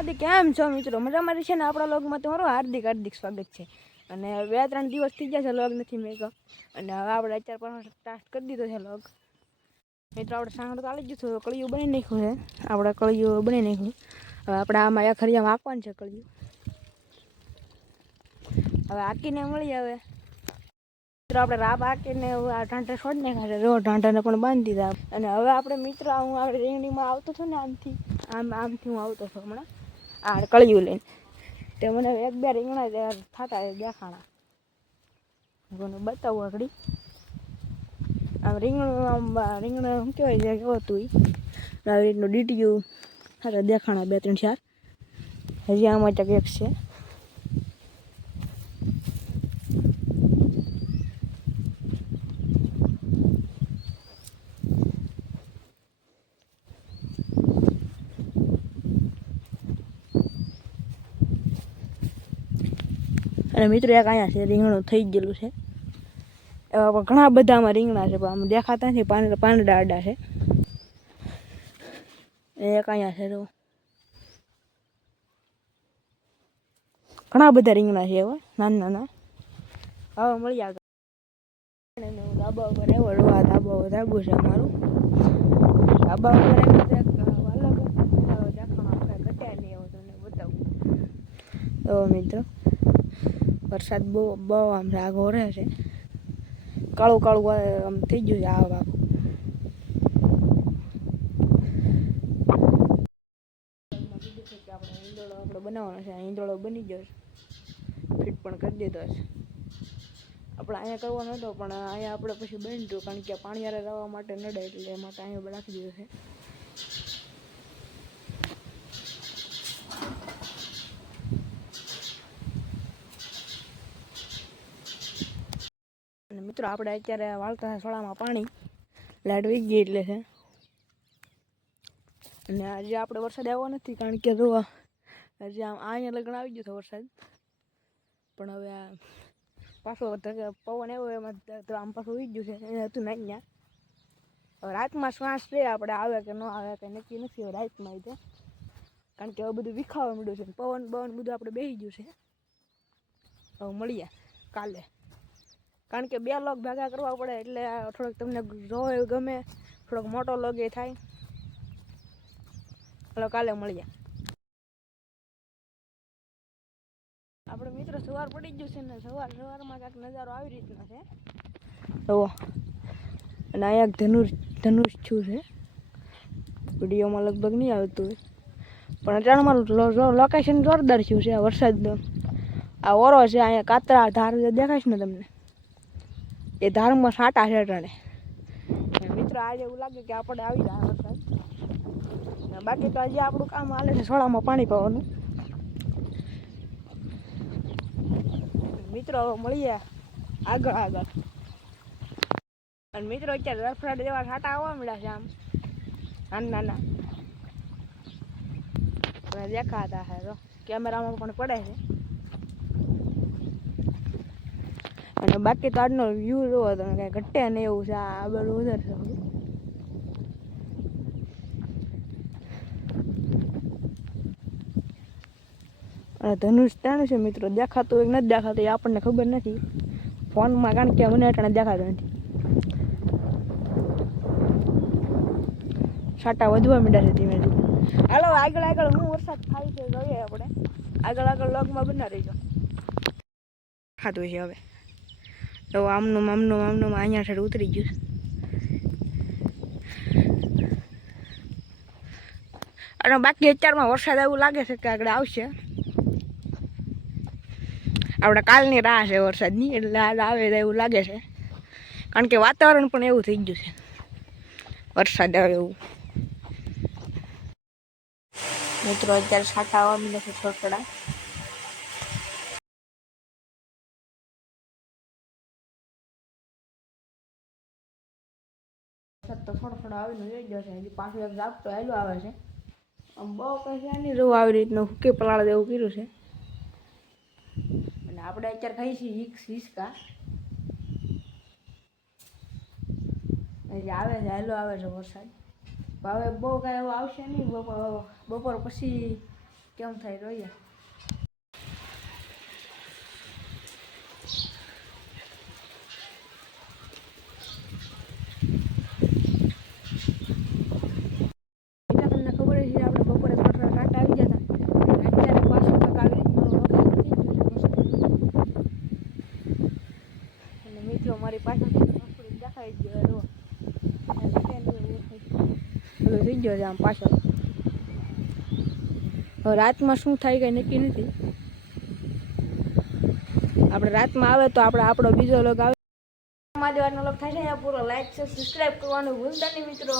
રામાદી કેમ છો મિત્રો? મજા મારી છે ને? આપણા લોગમાં તમારું હાર્દિક હાર્દિક સ્વાગત છે. અને 2-3 દિવસ થઈ ગયા છે લોગ નથી મેં અને હવે આપણે અત્યારે પણ સ્ટાર્ટ કરી દીધો છે લોગ. મિત્રો આપણે સાંગળ ચાલી ગયું છે, કળિયું બની નાખ્યું છે. આપણે કળિયું બની નાખ્યું. હવે આપણે આમાં અખરિયામાં આપવાનું છે કળિયું. હવે આકીને મળી આવે મિત્રો. આપણે રાબ આકીને આ ઢાંઢે છોડી નાખ્યા છે. જો ઢાંઢાને પણ બાંધી દીધા. અને હવે આપણે મિત્ર હું આપણે રીંગણીમાં આવતો છું ને આમથી હું આવતો છું હમણાં આ કળિયું લઈને. તે મને 1-2 રીંગણા થતા દેખાણા. મને બતાવું આગળ આમ રીંગણ શું કહેવાય છે કેવું હતું આવી રીતનું ડીટીયું થતા દેખાણા 2-3-4. હજી આમાં ચક એક છે. અને મિત્રો એક અહીંયા છે રીંગણું થઈ ગયેલું છે. એવા પણ ઘણા બધામાં રીંગણા છે, પણ આમ દેખાતા નથી. પાંદડા આડા છે. એક અહીંયા છે તો ઘણા બધા રીંગણા છે એવા નાના. હવે મળી આગળ ધાબા ઉપર આવ્યો. આ ધાબો છે અમારું. ધાબા ઉપર ઘટ્યા નહીં એવો તમને બતાવું. તો મિત્રો વરસાદ બહુ આમ આગો રહે છે. કાળું આમ થઈ ગયું છે આ બાબુ. આપણે ઈંડોળો બનાવવાનો છે. ઈંડોળો બની ગયો છે, ફિટ પણ કરી દીધો છે. આપણે અહીંયા કરવાનો હતો પણ અહીંયા આપણે પછી બની ગયું, કારણ કે પાણી યારે રહેવા માટે નડે એટલે એ માટે અહીંયા રાખી દીધો છે. અને મિત્રો આપણે અત્યારે વાળતા સોળામાં પાણી લાઈટ વહી ગઈ એટલે છે. અને આજે આપણે વરસાદ આવ્યો નથી, કારણ કે જો હજી અહીંયા લગ્ન આવી ગયો હતો વરસાદ. પણ હવે આ પાછો પવન આવ્યો એમાં તો આમ પાછું ઉઈ ગયું છે. એ હતું ને અહીંયા હવે રાતમાં શ્વાસ રે આપણે આવે કે ન આવે કંઈ નક્કી નથી. હવે રાતમાં આવી જાય, કારણ કે હવે બધું વિખાવા મળ્યું છે. પવન બધું આપણે બેસી ગયું છે. હવે મળીએ કાલે, કારણ કે 2 લોગ ભેગા કરવા પડે એટલે થોડોક તમને જોવે ગમે, થોડોક મોટો લોગ એ થાય. ચાલો કાલે મળીએ. આપણે મિત્રો સવાર પડી ગયું છે ને સવારમાં કાંઈક નજારો આવી રીતના છે. જુઓ, અને અહીંયા ધનુષ છું છે. વિડીયોમાં લગભગ નહીં આવતું હોય, પણ અત્યારમાં લોકેશન જોરદાર થયું છે. વરસાદનો આ ઓરો છે. અહીંયા કાતરા ધાર દેખાય છે ને તમને, એ ધારમાં સાટા છે અટાણે. મિત્રો આજે એવું લાગે કે આપણે આવી જાય વરસાદ. બાકી તો હજી આપણું કામ હાલે છે સોળામાં પાણી પાવાનું. મિત્રો હવે મળીએ આગળ. અને મિત્રો અત્યારે રફરાટ જેવા છાંટા આવવા મળ્યા છે આમ નાના દેખાતા છે. તો કેમેરામાં પણ પડે છે. અને બાકી તો આજનો વ્યૂ જોવો તમે, કાંઈ ઘટે નહીં એવું છે. આ બધું વધારે છે. અને ધનુષ તાણું છે મિત્રો, દેખાતું એક નથી દેખાતું એ આપણને ખબર નથી ફોનમાં, કારણ કે મને અટાણે દેખાતું નથી. છાંટા વધવા માંડ્યા છે ધીમે ધીમે. હાલો આગળ હું વરસાદ થાય છે જોઈએ આપણે. આગળ લોગમાં બના રહીજો. ખાતું છે હવે તો આમનું અહીંયા સાઈડ ઉતરી ગયું. અને બાકી અત્યારમાં વરસાદ એવું લાગે છે કે આગળ આવશે. આપણે કાલની રાહ છે વરસાદની, એટલે આજ આવે એવું લાગે છે, કારણ કે વાતાવરણ પણ એવું થઈ ગયું છે વરસાદ આવે એવું. મિત્રો અત્યારે છાંટા આવવા મળે છે થોડા. તો થોડો આવીને જોઈ ગયો છે. હજી પાછું એક ઝાપટો હેલું આવે છે. આમ બહુ કંઈ છે નહીં, જવું આવી રીતનું હુકી પલાળ દેવું કર્યું છે. અને આપણે અત્યારે ખાઈ છીએ હિંચકા. હજી આવે છે, હેલો આવે છે વરસાદ. હવે બહુ કાંઈ એવું આવશે નહીં. બપોર પછી કેમ થાય જોઈએ. તમને ખબર છે આપણે બપોરે થોડા કાંટા આવી ગયા હતા અત્યારે પાછું કંઈક આવી રીતનું અને મિત્રો મારી પાછળ દેખાઈ ગયો થઈ ગયો છે આમ પાછળ. હવે રાતમાં શું થાય કંઈ નક્કી નથી. આપણે રાતમાં આવે તો આપણો બીજો લોગ આવે. મહાદેવનો લોગ થાય છે પૂરો લાઈક છે સબસ્ક્રાઈબ કરવાનું ભૂલતા નહીં મિત્રો.